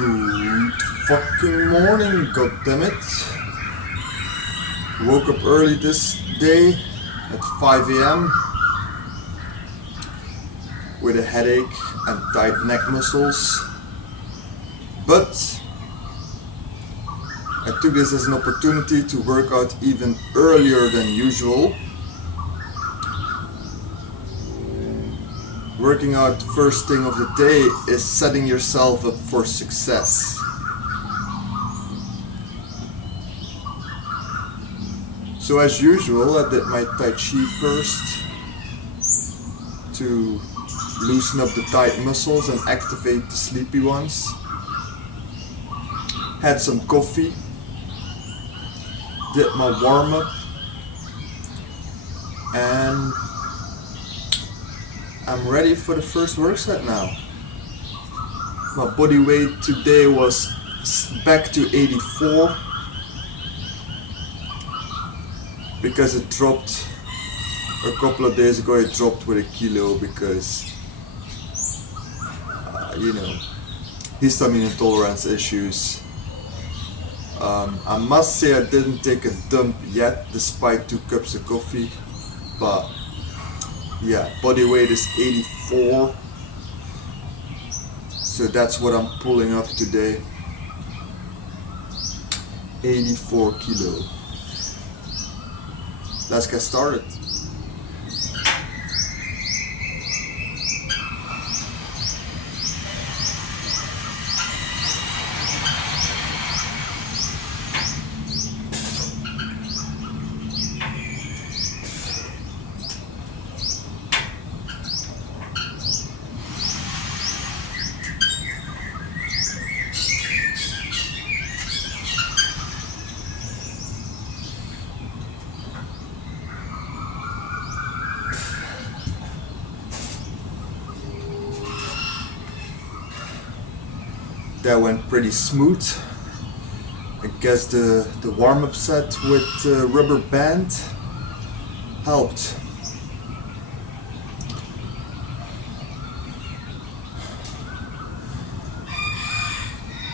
Good fucking morning, goddammit. Woke up early this day at 5 a.m. with a headache and tight neck muscles. But I took this as an opportunity to work out even earlier than usual. Working out first thing of the day is setting yourself up for success. So as usual, I did my Tai Chi first to loosen up the tight muscles and activate the sleepy ones. Had some coffee, did my warm-up, and I'm ready for the first work set now. My body weight today was back to 84 because it dropped a couple of days ago. It dropped with a kilo because histamine-intolerance issues. I must say I didn't take a dump yet despite 2 cups of coffee, but yeah, body weight is 84, so that's what I'm pulling up today. 84 kilo. Let's get started. That went pretty smooth. I guess the warm-up set with rubber band helped.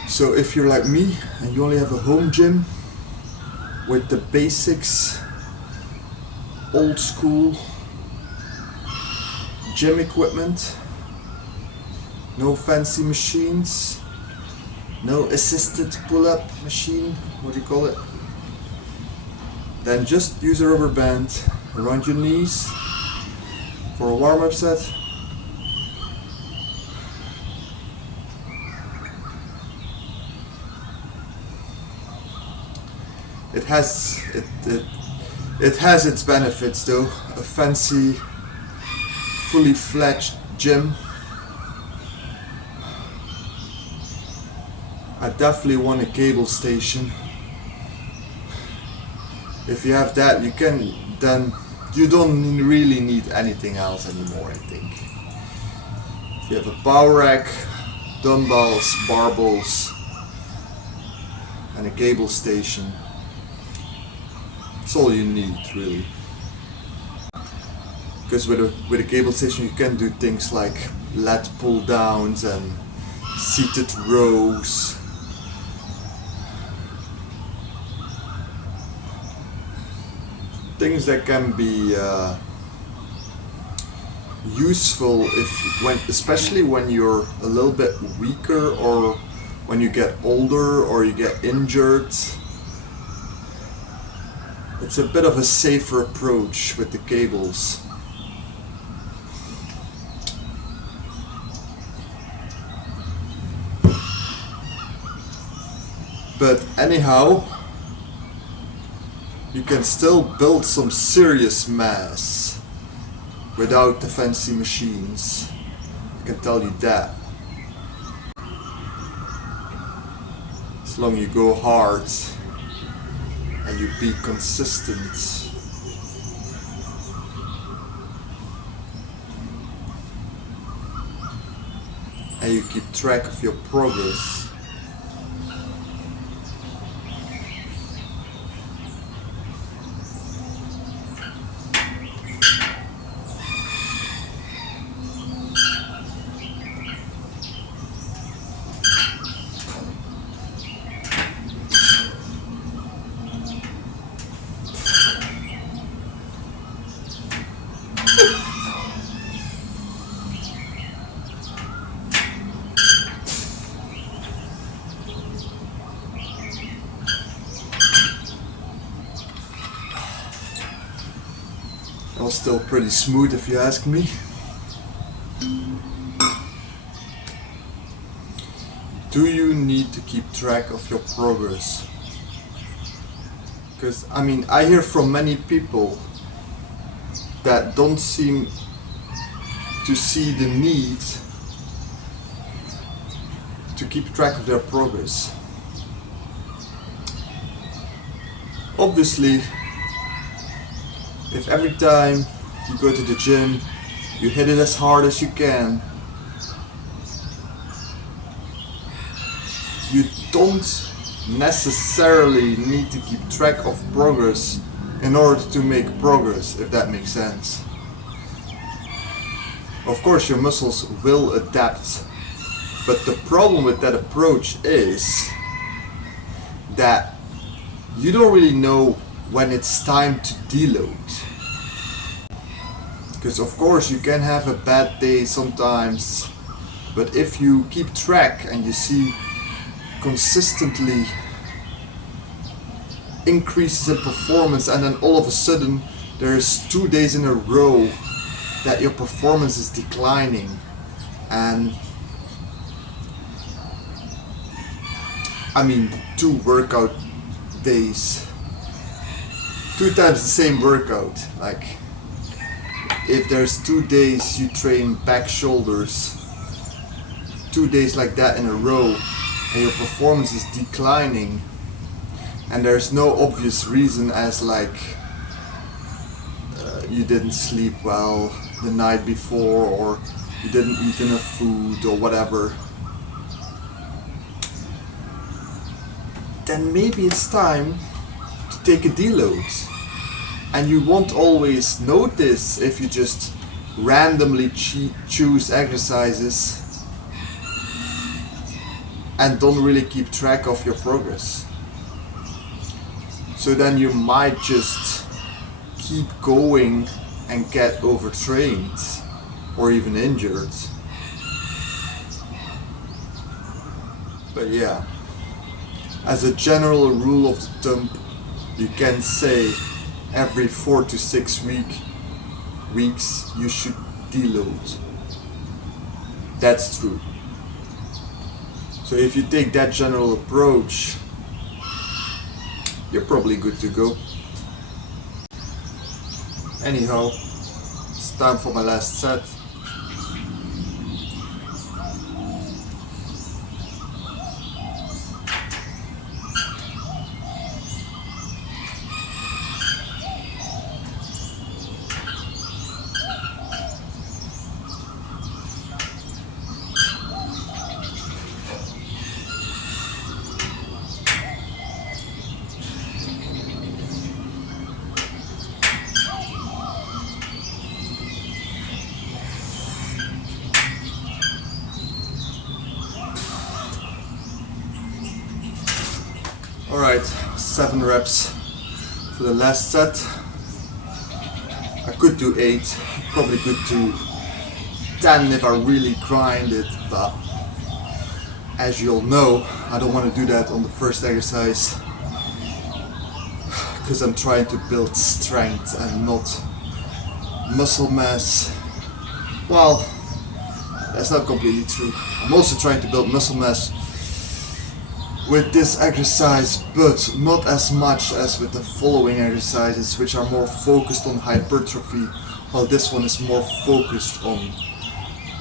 So if you're like me and you only have a home gym with the basics, old school gym equipment, no fancy machines, no assisted pull-up machine, what do you call it? Then just use a rubber band around your knees for a warm-up set. It has its benefits though. A fancy, fully fledged gym. I definitely want a cable station. If you have that, then you don't really need anything else anymore, I think. If you have a power rack, dumbbells, barbells, and a cable station, that's all you need, really. Because with a cable station you can do things like lat pull downs and seated rows. Things that can be useful especially when you're a little bit weaker or when you get older or you get injured. It's a bit of a safer approach with the cables. But anyhow, you can still build some serious mass without the fancy machines. I can tell you that. As long as you go hard and you be consistent. And you keep track of your progress. was still pretty smooth if you ask me. Do you need to keep track of your progress? Because I mean, I hear from many people that don't seem to see the need to keep track of their progress. Obviously, if every time you go to the gym you hit it as hard as you can, you don't necessarily need to keep track of progress in order to make progress, if that makes sense. Of course your muscles will adapt, but the problem with that approach is that you don't really know when it's time to deload. Because of course you can have a bad day sometimes, but if you keep track and you see consistently increases in performance, and then all of a sudden there's 2 days in a row that your performance is declining, and I mean 2 workout days, 2 times the same workout, like if there's 2 days you train back shoulders, 2 days like that in a row, and your performance is declining, and there's no obvious reason as like you didn't sleep well the night before, or you didn't eat enough food or whatever, then maybe it's time to take a deload. And you won't always notice if you just randomly choose exercises and don't really keep track of your progress. So then you might just keep going and get overtrained or even injured. But yeah, as a general rule of the thumb, you can say every 4 to 6 weeks you should deload. That's true. So if you take that general approach, you're probably good to go. Anyhow, it's time for my last set. Alright, 7 reps for the last set. I could do 8, probably could do 10 if I really grind it, but as you all know, I don't want to do that on the first exercise because I'm trying to build strength and not muscle mass. Well, that's not completely true. I'm also trying to build muscle mass with this exercise, but not as much as with the following exercises, which are more focused on hypertrophy, while this one is more focused on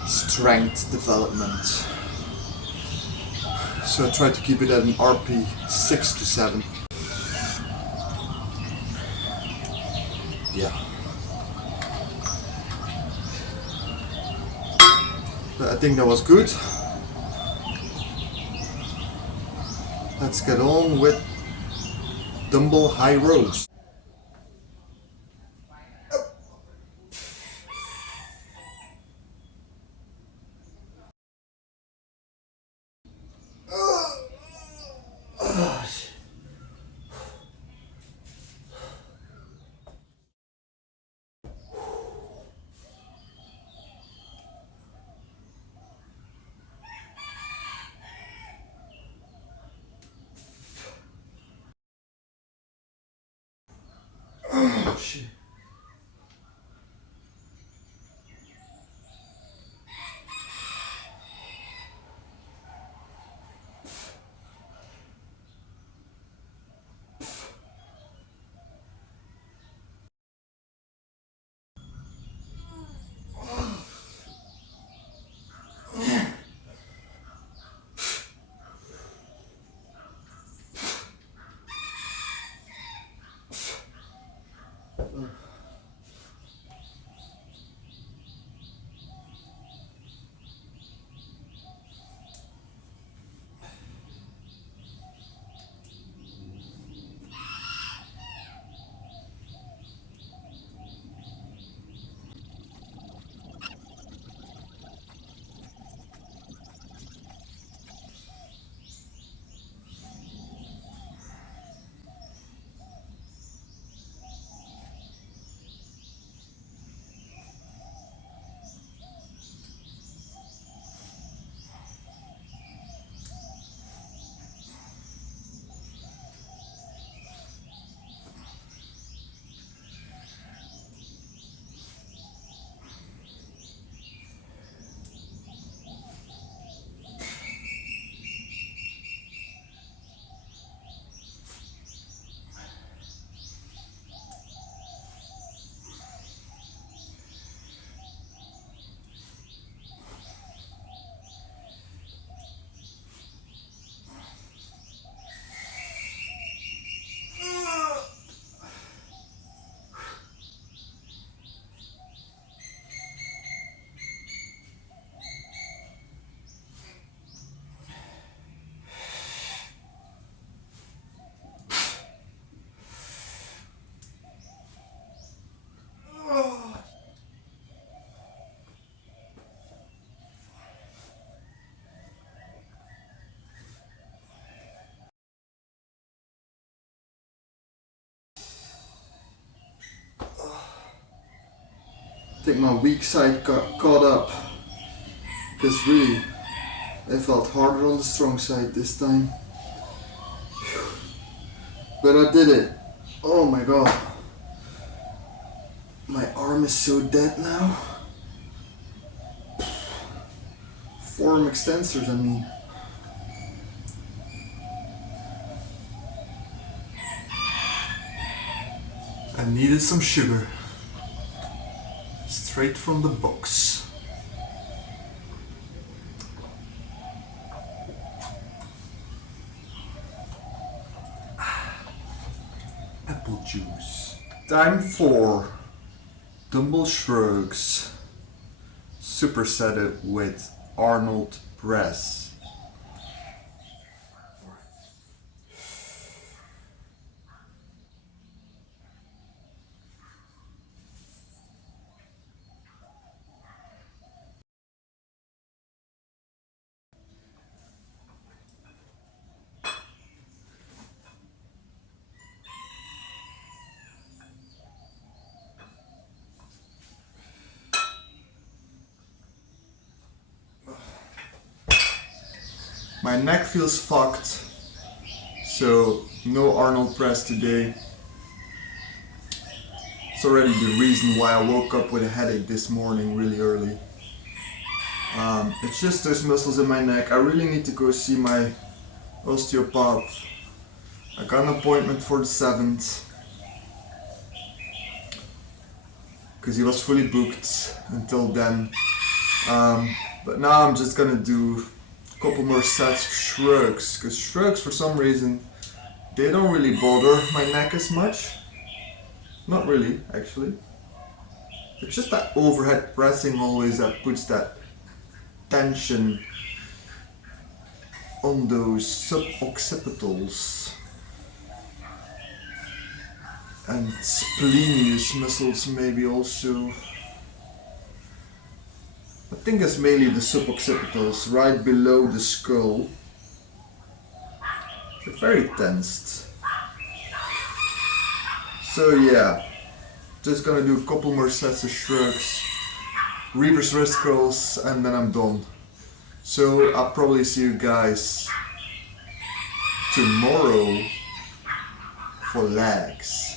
strength development. So I try to keep it at an RP 6 to 7. Yeah. But I think that was good. Let's get on with dumbbell high rows. think my weak side got caught up, because really I felt harder on the strong side this time. But I did it. Oh my god. My arm is so dead now. Forearm extensors, I mean. I needed some sugar. Straight from the box. Apple juice. Time for dumbbell shrugs. Supersetted with Arnold press. My neck feels fucked, so no Arnold press today. It's already the reason why I woke up with a headache this morning really early. It's just those muscles in my neck. I really need to go see my osteopath. I got an appointment for the 7th because he was fully booked until then. But now I'm just gonna do a couple more sets of shrugs, because shrugs for some reason they don't really bother my neck as much. Not really, actually. It's just that overhead pressing always that puts that tension on those suboccipitals and splenius muscles maybe also. I think it's mainly the suboccipitals right below the skull. They're very tensed. So yeah, just gonna do a couple more sets of shrugs, reverse wrist curls, and then I'm done. So I'll probably see you guys tomorrow for legs.